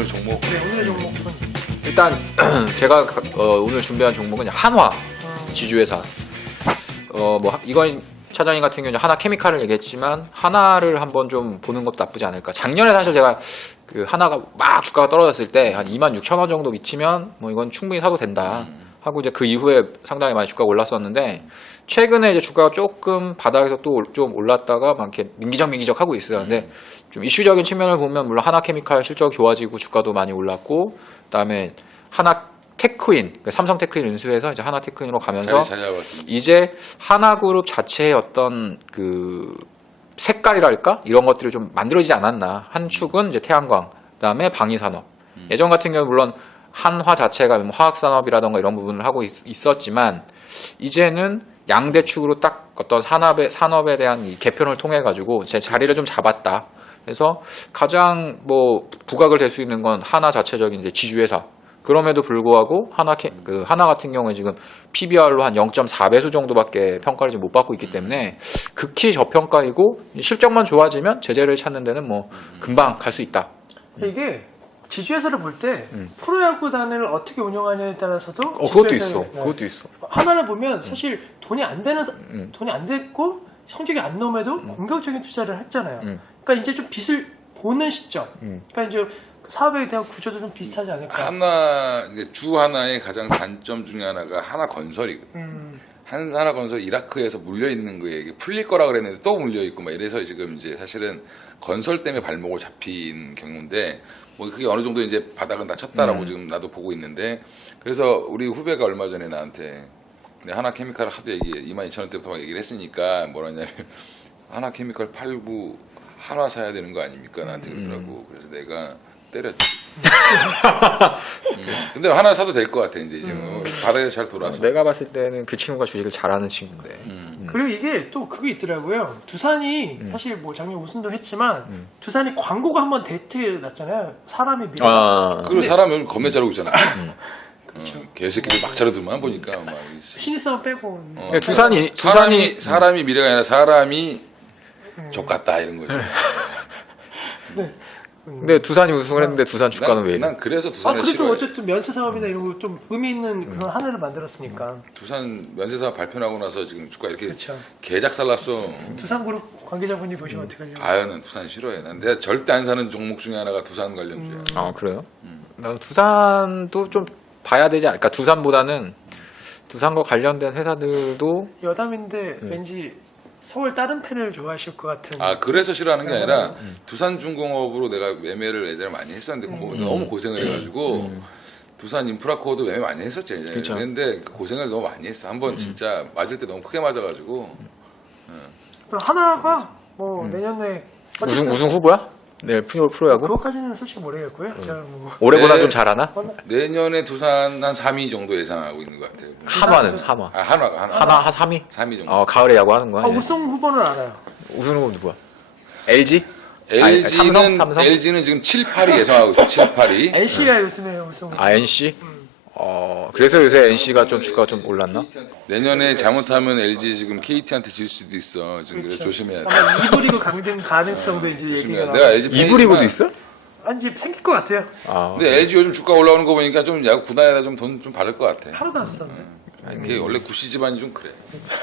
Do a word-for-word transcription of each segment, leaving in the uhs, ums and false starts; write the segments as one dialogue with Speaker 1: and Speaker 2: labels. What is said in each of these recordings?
Speaker 1: 오늘 종목.
Speaker 2: 네, 오늘의 종목은
Speaker 3: 일단 제가 어, 오늘 준비한 종목은 한화
Speaker 2: 어,
Speaker 3: 지주회사. 어 뭐 이건 차장님 같은 경우는 하나 케미칼을 얘기했지만 하나를 한번 좀 보는 것도 나쁘지 않을까. 작년에 사실 제가 그 하나가 막 주가가 떨어졌을 때 한 이만 육천 원 정도 미치면 뭐 이건 충분히 사도 된다 하고 이제 그 이후에 상당히 많이 주가가 올랐었는데 최근에 이제 주가가 조금 바닥에서 또 좀 올랐다가 막 이렇게 민기적 민기적 하고 있어요. 근데 좀 이슈적인 측면을 보면 물론 하나 케미칼 실적이 좋아지고 주가도 많이 올랐고 그다음에 하나 테크인, 삼성 테크인 인수해서 이제 하나 테크인으로 가면서
Speaker 1: 잘, 잘
Speaker 3: 이제 하나그룹 자체의 어떤 그 색깔이랄까 이런 것들이 좀 만들어지지 않았나. 한 축은 이제 태양광, 그다음에 방위산업. 음. 예전 같은 경우 물론 한화 자체가 뭐 화학산업이라던가 이런 부분을 하고 있, 있었지만 이제는 양대축으로 딱 어떤 산업에 산업에 대한 이 개편을 통해 가지고 제 자리를 좀 잡았다. 그래서 가장 뭐 부각을 될 수 있는 건 하나 자체적인 이제 지주회사. 그럼에도 불구하고 하나 그 하나 같은 경우에 지금 피비알로 한 영 점 사 배수 정도밖에 평가를 지금 못 받고 있기 때문에 극히 저평가이고 실적만 좋아지면 제재를 찾는 데는 뭐 금방 갈 수 있다.
Speaker 2: 이게 지주회사를 볼 때
Speaker 3: 음.
Speaker 2: 프로야구단을 어떻게 운영하냐에 따라서도
Speaker 3: 어 그것도
Speaker 2: 지주회사를-
Speaker 3: 있어.
Speaker 2: 네.
Speaker 3: 그것도 있어.
Speaker 2: 하나를 보면 사실 돈이 안 되는 사-
Speaker 3: 음.
Speaker 2: 돈이 안 됐고 성적이 안 나오면도 공격적인 투자를 했잖아요.
Speaker 3: 음.
Speaker 2: 그러니까 이제 좀 빚을 보는 시점.
Speaker 3: 음.
Speaker 2: 그러니까 이제 그 사업에 대한 구조도 좀 비슷하지 않을까.
Speaker 1: 하나 이제 주 하나의 가장 단점 중에 하나가 하나 건설이거든.
Speaker 2: 음.
Speaker 1: 한 하나 건설 이라크에서 물려 있는 거에 이게 풀릴 거라 그랬는데 또 물려 있고 막 이래서 지금 이제 사실은 건설 때문에 발목을 잡힌 경우인데 뭐 그게 어느 정도 이제 바닥은 다 쳤다라고
Speaker 3: 음.
Speaker 1: 지금 나도 보고 있는데 그래서 우리 후배가 얼마 전에 나한테 근데 하나 케미칼을 하도 얘기 이만 이천 원대부터 막 얘기를 했으니까 뭐라 했냐면 하나 케미칼 팔고 한화 사야 되는 거 아닙니까 나한테 그러더라고. 그래서 내가 때렸지. 음. 근데 하나 사도 될 것 같아 이제 지금
Speaker 2: 음.
Speaker 1: 바닥에 잘 돌아서.
Speaker 3: 내가 봤을 때는 그 친구가 주식을 잘하는 친구인데.
Speaker 1: 음.
Speaker 2: 그리고 이게 또 그게 있더라고요. 두산이
Speaker 3: 음.
Speaker 2: 사실 뭐 작년 우승도 했지만
Speaker 3: 음.
Speaker 2: 두산이 광고가 한번 데이트 났잖아요. 사람이 미래.
Speaker 3: 아,
Speaker 1: 그리고 사람 요즘 겁내 자르고 있잖아.
Speaker 2: 그렇죠.
Speaker 1: 어, 개새끼들 막 자르더만 보니까 막. 이 씨.
Speaker 2: 신입사원 빼고.
Speaker 1: 어.
Speaker 3: 그러니까 두산이
Speaker 1: 사람이
Speaker 3: 두산이
Speaker 1: 사람이 미래가 아니라 사람이 족 같다 이런 거죠.
Speaker 2: 네.
Speaker 3: 근데 두산이 우승을 했는데 두산 주가는
Speaker 1: 난,
Speaker 3: 왜 이래?
Speaker 1: 난 그래서
Speaker 2: 아
Speaker 1: 두산을
Speaker 2: 그래도
Speaker 1: 싫어해.
Speaker 2: 어쨌든 면세 사업이나 이런 거 좀 의미 있는 그런 하나를 만들었으니까.
Speaker 1: 두산 면세사 발표하고 나서 지금 주가 이렇게
Speaker 2: 그렇죠.
Speaker 1: 개작살 났어.
Speaker 2: 두산그룹 관계자분이 보시면 어떻게 하려고?
Speaker 1: 아유, 난 두산 싫어해. 난 내가 절대 안 사는 종목 중에 하나가 두산 관련주야.
Speaker 2: 음.
Speaker 3: 아 그래요? 난 두산도 좀 봐야 되지 않을까? 두산보다는 두산과 관련된 회사들도
Speaker 2: 여담인데
Speaker 3: 음.
Speaker 2: 왠지 서울 다른 팬을 좋아하실 것 같은.
Speaker 1: 아 그래서 싫어하는 게
Speaker 2: 음.
Speaker 1: 아니라 두산중공업으로 내가 매매를 예전에 많이 했었는데 고- 너무 고생을 해가지고 두산 인프라코어도 매매 많이 했었지 예전에.
Speaker 3: 그쵸.
Speaker 1: 근데 그 고생을 너무 많이 했어. 한번 진짜 맞을 때 너무 크게 맞아가지고
Speaker 2: 그럼 하나가 뭐 내년에
Speaker 3: 우승 우승 후보야? 내일 프로 프로야구?
Speaker 2: 그것까지는 솔직히 모르겠고요. 제가 뭐
Speaker 3: 올해보다
Speaker 1: 네.
Speaker 3: 좀 잘하나?
Speaker 1: 내년에 두산 한 삼 위 정도 예상하고 있는 것 같아요.
Speaker 3: 한화는 한화.
Speaker 1: 아 한화가 한화.
Speaker 3: 한화 한 삼 위?
Speaker 1: 삼 위 정도.
Speaker 3: 어 가을에 야구하는 거야.
Speaker 2: 아,
Speaker 3: 이제.
Speaker 2: 우승 후보는 알아요.
Speaker 3: 우승 후보 누구야? 엘지? 아니,
Speaker 1: 엘지는
Speaker 3: 삼성? 삼성?
Speaker 1: 엘지는 지금 칠, 팔 위 예상하고 있어. 칠, 팔 위.
Speaker 2: 엔씨가 요즘에 우승 후보.
Speaker 3: 아 엔씨? 어 그래서 요새 엔씨가 좀 주가가 좀 올랐나?
Speaker 1: 내년에 잘못하면 엘지 지금 케이티한테 질 수도 있어. 지금 그래서
Speaker 2: 그렇죠.
Speaker 1: 조심해야 돼.
Speaker 2: 아마 이부 리그 강등 가능성도 이제 얘기가
Speaker 1: 조심해야 돼.
Speaker 2: 나와.
Speaker 1: 내가 엘지
Speaker 3: 이부 리그도
Speaker 1: 팬이지만
Speaker 3: 있어?
Speaker 2: 아니 이제 생길 것 같아요.
Speaker 3: 아
Speaker 1: 근데 엘지 요즘 주가 올라오는 거 보니까 좀 야구 구단에다 좀 돈 좀 받을 것 같아.
Speaker 2: 하나도 안 썼네.
Speaker 1: 아니, 그게 원래 구시 집안이 좀 그래.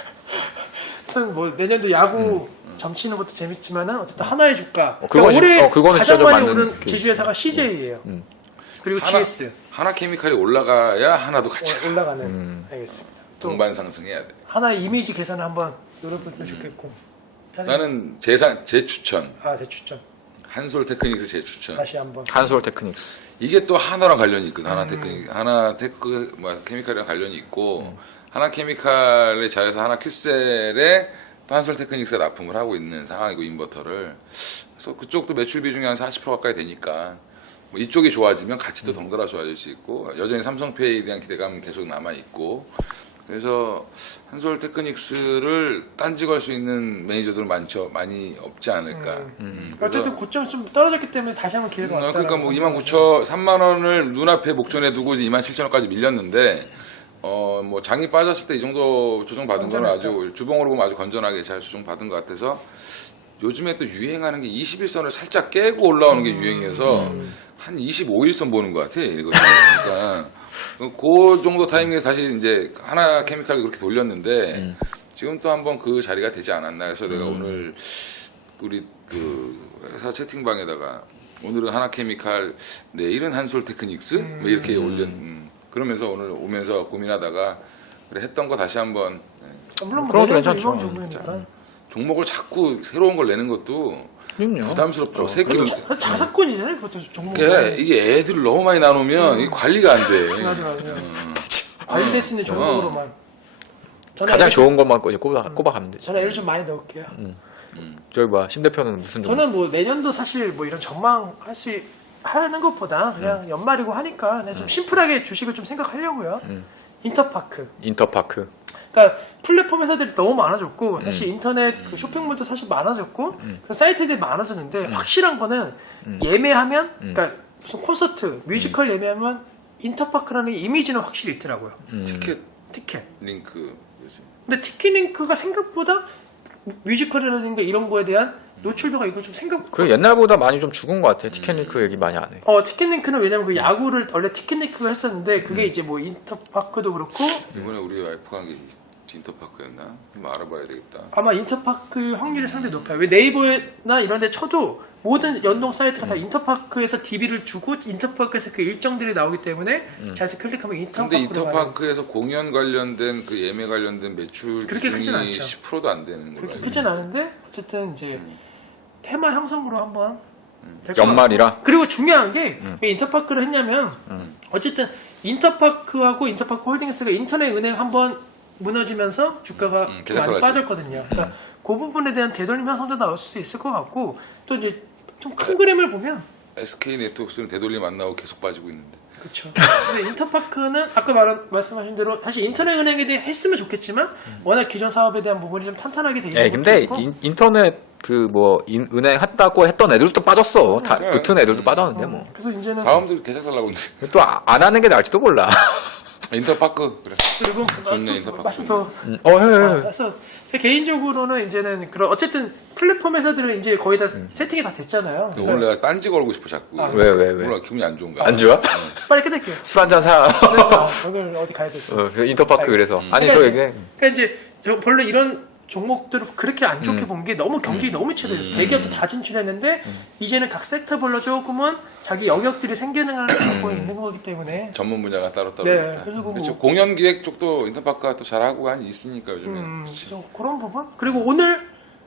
Speaker 2: 하여튼 뭐 내년도 야구 점치는 것도 재밌지만은 어쨌든 하나의 주가.
Speaker 3: 어, 그건 진-
Speaker 2: 올해
Speaker 3: 어, 그거는
Speaker 2: 가장
Speaker 3: 진짜 좀
Speaker 2: 많이
Speaker 3: 맞는
Speaker 2: 오른
Speaker 3: 케이스.
Speaker 2: 지주회사가 씨제이예요.
Speaker 3: 음.
Speaker 2: 그리고
Speaker 1: 하나,
Speaker 2: 지에스
Speaker 1: 하나 케미칼이 올라가야 하나도 같이 가.
Speaker 2: 올라가는.
Speaker 3: 음.
Speaker 2: 알겠습니다. 또
Speaker 1: 동반 상승해야 돼.
Speaker 2: 하나의 이미지 개선을 한번 노려보면 좋겠고. 짜증-
Speaker 1: 나는 재산 제 추천
Speaker 2: 아 대추점
Speaker 1: 한솔 테크닉스 제 추천.
Speaker 2: 다시 한번.
Speaker 3: 한솔 테크닉스.
Speaker 1: 이게 또 하나랑 관련이 있거든. 하나 테크닉, 하나 테크, 뭐 케미칼이랑 관련이 있고 하나 케미칼의 자회사 하나 큐셀에 또 한솔 테크닉스가 납품을 하고 있는 상황이고 인버터를. 그래서 그쪽도 매출 비중이 한 사십 퍼센트 가까이 되니까 뭐 이쪽이 좋아지면 같이 또 덩달아 좋아질 수 있고 여전히 삼성페이에 대한 기대감은 계속 남아 있고. 그래서 한솔 테크닉스를 딴지 걸 수 있는 매니저들 많죠. 많이 없지 않을까. 음, 그래서
Speaker 2: 어쨌든 고점이 좀 떨어졌기 때문에 다시 한번 기회가
Speaker 1: 음,
Speaker 2: 왔다.
Speaker 1: 그러니까 뭐 이만 구천, 삼만 원을 눈앞에 목전에 두고 이제 이만 칠천 원까지 밀렸는데 어 뭐 장이 빠졌을 때 이 정도 조정 받은 건 아주 주봉으로 보면 아주 건전하게 잘 조정 받은 것 같아서 요즘에 또 유행하는 게 이십일 선을 살짝 깨고 올라오는 게 유행이어서 한 이십오 일선 보는 것 같아. 이거 그러니까 그 정도 타이밍에 다시 이제 하나 케미칼을 그렇게 돌렸는데
Speaker 3: 음.
Speaker 1: 지금 또 한번 그 자리가 되지 않았나. 그래서 내가
Speaker 3: 음.
Speaker 1: 오늘 우리 그 회사 채팅방에다가 오늘은 하나 케미칼, 내일은 한솔 테크닉스 뭐 이렇게 올렸. 음. 그러면서 오늘 오면서 고민하다가 그래 했던 거 다시 한번
Speaker 2: 아, 물론 뭐
Speaker 3: 그런 것도
Speaker 2: 내년도
Speaker 3: 괜찮죠.
Speaker 2: 이번 정도니까.
Speaker 1: 종목을 자꾸 새로운 걸 내는 것도
Speaker 3: 그럼요.
Speaker 1: 부담스럽죠. 새끼도
Speaker 2: 자- 자사건이잖아요, 그것도 종목.
Speaker 1: 이게, 이게 애들을 너무 많이 나누면 이게 관리가 안 돼.
Speaker 2: 맞아, 맞아. 관리될 수 있는 종목으로만. 저는
Speaker 3: 가장
Speaker 2: 애를-
Speaker 3: 좋은 것만 꽂- 꼽아 꼽아가면 되죠.
Speaker 2: 저는 애를 좀 많이 넣을게요.
Speaker 3: 저기 뭐야 심 대표는 무슨 종?
Speaker 2: 저는 뭐 내년도 사실 뭐 이런 전망할 수 하는 것보다 그냥
Speaker 3: 음.
Speaker 2: 연말이고 하니까 그냥 좀 심플하게 주식을 좀 생각하려고요.
Speaker 3: 음.
Speaker 2: 인터파크.
Speaker 3: 인터파크.
Speaker 2: 그러니까 플랫폼 회사들이 너무 많아졌고 사실
Speaker 3: 음.
Speaker 2: 인터넷 그 쇼핑몰도 사실 많아졌고 그 사이트들이 많아졌는데
Speaker 3: 음.
Speaker 2: 확실한 거는 예매하면 그러니까 무슨 콘서트, 뮤지컬 예매하면 인터파크라는 이미지는 확실히 있더라고요.
Speaker 3: 음.
Speaker 1: 티켓
Speaker 2: 티켓.
Speaker 1: 링크 뭐지?
Speaker 2: 근데 티켓링크가 생각보다 뮤지컬이라든가 이런 거에 대한 노출도가 이거 좀 생각.
Speaker 3: 그리고 옛날보다 많이 좀 죽은 것 같아. 티켓링크 얘기 많이 안 해.
Speaker 2: 어 티켓링크는 왜냐면 그 야구를 원래 티켓링크가 했었는데 그게 이제 뭐 인터파크도 그렇고
Speaker 1: 이번에 우리 와이프가 한 게 인터파크였나? 한번 알아봐야 되겠다.
Speaker 2: 아마 인터파크 확률이 상당히 높아요. 왜 네이버나 이런 데 쳐도 모든 연동 사이트가 다 인터파크에서 디비를 주고 인터파크에서 그 일정들이 나오기 때문에 자기서 클릭하면
Speaker 1: 근데
Speaker 2: 인터파크로 가는.
Speaker 1: 인터파크에서 공연 관련된 그 예매 관련된 매출
Speaker 2: 그렇게 크진
Speaker 1: 비중이
Speaker 2: 않죠.
Speaker 1: 십 퍼센트도 안 되는 걸로
Speaker 2: 그렇게
Speaker 1: 알고
Speaker 2: 크진 않은데 어쨌든 이제 테마 형성으로 한번 될것
Speaker 3: 연말이라.
Speaker 2: 같고. 그리고 중요한 게 왜 인터파크를 했냐면 어쨌든 인터파크하고 인터파크 홀딩스가 인터넷 은행 한번 무너지면서 주가가
Speaker 1: 음,
Speaker 2: 좀
Speaker 1: 계좌
Speaker 2: 많이
Speaker 1: 살았지.
Speaker 2: 빠졌거든요. 그러니까 그 부분에 대한 되돌림 현상도 나올 수도 있을 것 같고 또 이제 좀 큰 그림을 보면
Speaker 1: 에스케이 네트워크스는 되돌림 안 나오고 계속 빠지고 있는데.
Speaker 2: 그렇죠. 근데 인터파크는 아까 말, 말씀하신 대로 사실 인터넷 은행에 대해 했으면 좋겠지만 워낙 기존 사업에 대한 부분이 좀 탄탄하게 돼 있는
Speaker 3: 에 근데
Speaker 2: 것도 있고.
Speaker 3: 인, 인터넷 그 뭐 은행 했다고 했던 애들도 빠졌어. 다
Speaker 1: 그래.
Speaker 3: 붙은 애들도 빠졌는데 뭐.
Speaker 2: 그래서 이제는
Speaker 1: 다음도 계좌 살라고 했는데.
Speaker 3: 또 안 하는 게 나을지도 몰라.
Speaker 1: 인터파크 그래.
Speaker 2: 그리고
Speaker 1: 좋네,
Speaker 2: 또
Speaker 1: 인터파크.
Speaker 2: 말씀 더
Speaker 3: 음, 어, 해, 해, 해.
Speaker 2: 그래서 제 개인적으로는 이제는 그런 어쨌든 플랫폼 회사들은 이제 거의 다 세팅이 다 됐잖아요. 그러니까
Speaker 1: 오늘 내가 딴지 걸고 싶어 자꾸.
Speaker 2: 아,
Speaker 3: 왜, 왜, 왜?
Speaker 1: 몰라 기분이 안 좋은가.
Speaker 3: 안 좋아?
Speaker 2: 빨리 끝낼게요.
Speaker 3: 술 한잔 사.
Speaker 2: 아, 오늘 어디 가야 되죠?
Speaker 3: 어, 그 인터파크 그래서. 아니 저 얘기.
Speaker 2: 그러니까 이제 저 별로 이런 종목들을 그렇게 안 좋게 본 게 너무 경쟁이 너무 치열해서 대기업도 다 진출했는데 이제는 각 섹터별로 조금은 자기 영역들이 생겨나는 갖고 있는 거기 때문에
Speaker 1: 전문 분야가 따로 따로
Speaker 2: 네,
Speaker 1: 있다.
Speaker 2: 그래서 그
Speaker 1: 그렇죠.
Speaker 2: 뭐-
Speaker 1: 공연 기획 쪽도 인터파크가 또 잘하고 많이 있으니까 요즘에.
Speaker 2: 음, 좀 그런 부분 그리고 오늘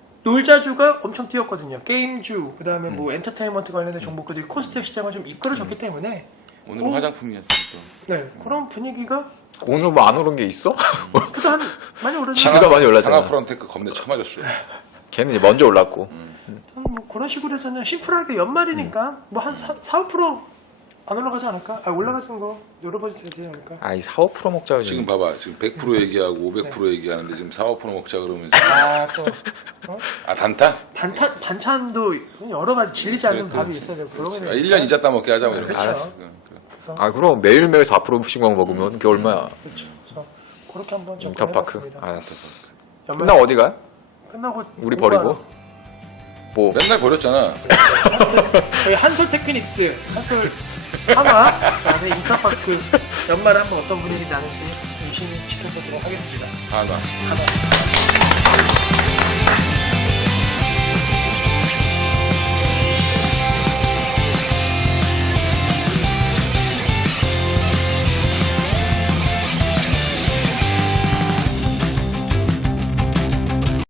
Speaker 2: 놀자주가 엄청 뛰었거든요. 게임주 그다음에 뭐 엔터테인먼트 관련된 종목들이 코스닥 시장을 좀 이끌어줬기 때문에
Speaker 1: 오늘은
Speaker 2: 오.
Speaker 1: 화장품이었지 또.
Speaker 2: 네 그런 분위기가
Speaker 3: 오늘 뭐 안 오른 게 있어?
Speaker 2: 그래도 한 많이 오르는
Speaker 3: 지수가 많이 올랐잖아.
Speaker 1: 상하프론테크 겁내 쳐맞았어요.
Speaker 3: 걔는 이제 먼저 올랐고.
Speaker 2: 뭐 그런 식으로 해서는 심플하게 연말이니까 뭐 한 사, 오 퍼센트 안 올라가지 않을까? 아 올라가는 거 여러 번 되지 않을까?
Speaker 3: 아이 사, 오 퍼센트 먹자
Speaker 1: 지금 봐봐. 지금 백 퍼센트 얘기하고 오백 퍼센트 얘기하는데 지금 사, 오 퍼센트 먹자 그러면
Speaker 2: 아또 어?
Speaker 1: 아 단타?
Speaker 2: 반찬 반찬도 여러 가지 질리지 않는
Speaker 1: 그래,
Speaker 2: 밥이
Speaker 1: 그렇지.
Speaker 2: 있어야 되고
Speaker 1: 그렇지.
Speaker 2: 그러면
Speaker 1: 아, 일 년 이자 따먹게 하자 뭐 이런 거.
Speaker 2: 그렇죠.
Speaker 1: 알았어.
Speaker 3: 아 그럼 매일매일 사 퍼센트씩만 먹으면 그게 얼마야?
Speaker 2: 그렇죠. 그래서 그렇게 한번 좀
Speaker 3: 인터파크.
Speaker 2: 해봤습니다.
Speaker 3: 알았어.
Speaker 2: 연말
Speaker 3: 끝나 어디 가?
Speaker 2: 끝나고
Speaker 3: 우리
Speaker 2: 공부하러.
Speaker 3: 버리고. 뭐
Speaker 1: 맨날 버렸잖아.
Speaker 2: 저희 한솔 테크닉스 한솔 하나 그다음에 인터파크 연말에 한번 어떤 분위기 나는지 유심히 지켜보도록 하겠습니다.
Speaker 1: 하나.
Speaker 2: 하나.